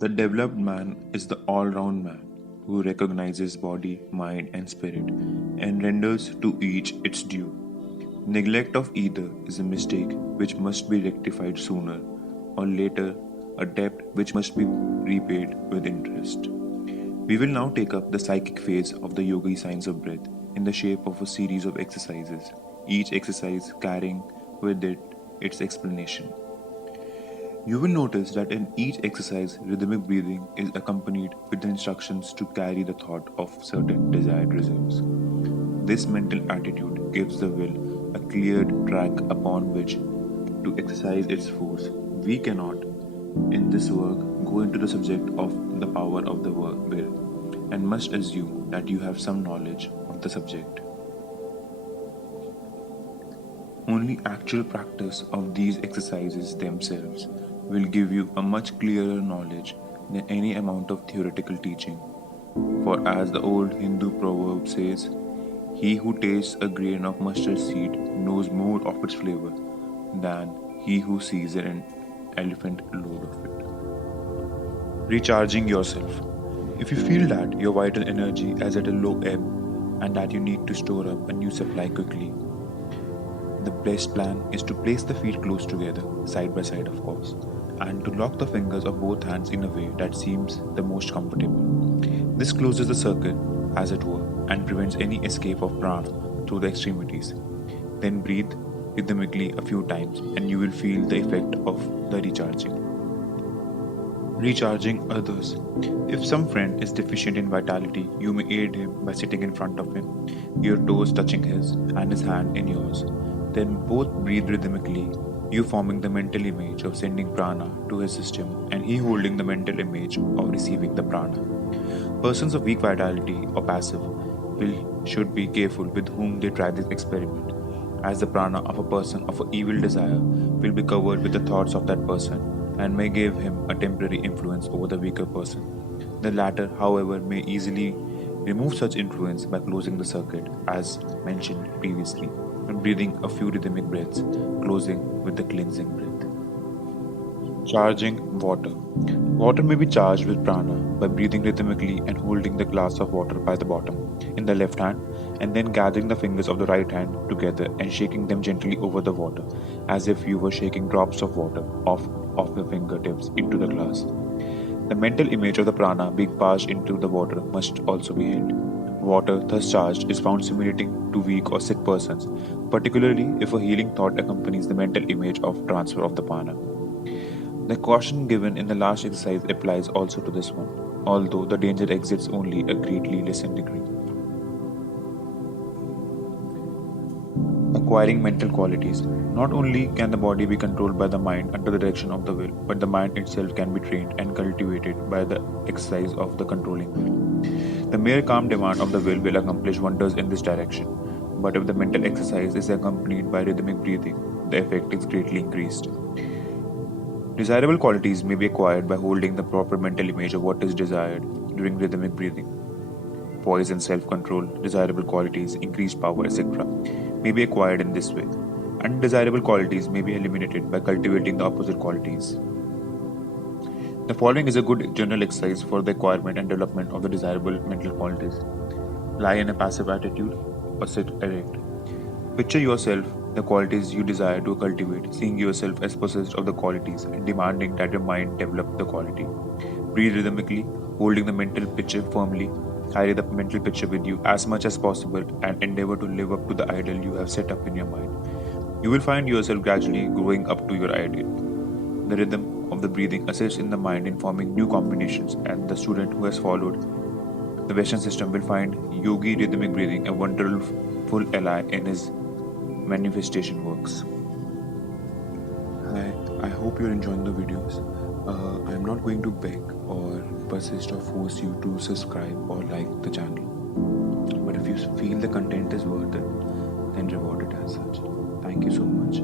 The developed man is the all round man who recognizes body, mind, and spirit and renders to each its due. Neglect of either is a mistake which must be rectified sooner or later, a debt which must be repaid with interest. We will now take up the psychic phase of the yogi science of breath in the shape of a series of exercises, each exercise carrying with it its explanation. You will notice that in each exercise, rhythmic breathing is accompanied with the instructions to carry the thought of certain desired results. This mental attitude gives the will a cleared track upon which to exercise its force. We cannot, in this work, go into the subject of the power of the will and must assume that you have some knowledge of the subject. Only actual practice of these exercises themselves will give you a much clearer knowledge than any amount of theoretical teaching. For as the old Hindu proverb says, he who tastes a grain of mustard seed knows more of its flavor than he who sees an elephant load of it. Recharging yourself. If you feel that your vital energy is at a low ebb and that you need to store up a new supply quickly, the best plan is to place the feet close together, side by side of course, and to lock the fingers of both hands in a way that seems the most comfortable. This closes the circuit, as it were, and prevents any escape of prana through the extremities. Then breathe rhythmically a few times and you will feel the effect of the recharging. Recharging others. If some friend is deficient in vitality, you may aid him by sitting in front of him, your toes touching his and his hand in yours. Then both breathe rhythmically, you forming the mental image of sending prana to his system and he holding the mental image of receiving the prana. Persons of weak vitality or passive should be careful with whom they try this experiment, as the prana of a person of an evil desire will be covered with the thoughts of that person and may give him a temporary influence over the weaker person. The latter, however, may easily remove such influence by closing the circuit, as mentioned previously, and breathing a few rhythmic breaths, closing with the cleansing breath. Charging water. Water may be charged with prana by breathing rhythmically and holding the glass of water by the bottom in the left hand and then gathering the fingers of the right hand together and shaking them gently over the water as if you were shaking drops of water off of the fingertips into the glass. The mental image of the prana being passed into the water must also be held. Water, thus charged, is found stimulating to weak or sick persons, particularly if a healing thought accompanies the mental image of transfer of the prana. The caution given in the last exercise applies also to this one, although the danger exists only a greatly lessened degree. Acquiring mental qualities. Not only can the body be controlled by the mind under the direction of the will, but the mind itself can be trained and cultivated by the exercise of the controlling will. The mere calm demand of the will accomplish wonders in this direction, but if the mental exercise is accompanied by rhythmic breathing, the effect is greatly increased. Desirable qualities may be acquired by holding the proper mental image of what is desired during rhythmic breathing. Poise and self-control, desirable qualities, increased power, etc. may be acquired in this way. Undesirable qualities may be eliminated by cultivating the opposite qualities. The following is a good general exercise for the acquirement and development of the desirable mental qualities. Lie in a passive attitude or sit erect. Picture yourself the qualities you desire to cultivate, seeing yourself as possessed of the qualities and demanding that your mind develop the quality. Breathe rhythmically, holding the mental picture firmly. Carry the mental picture with you as much as possible and endeavor to live up to the ideal you have set up in your mind. You will find yourself gradually growing up to your ideal. The rhythm of the breathing assists in the mind in forming new combinations, and the student who has followed the Western system will find yogi rhythmic breathing a wonderful ally in his manifestation works. I hope you're enjoying the videos. I'm not going to beg or persist or force you to subscribe or like the channel. But if you feel the content is worth it, then reward it as such. Thank you so much.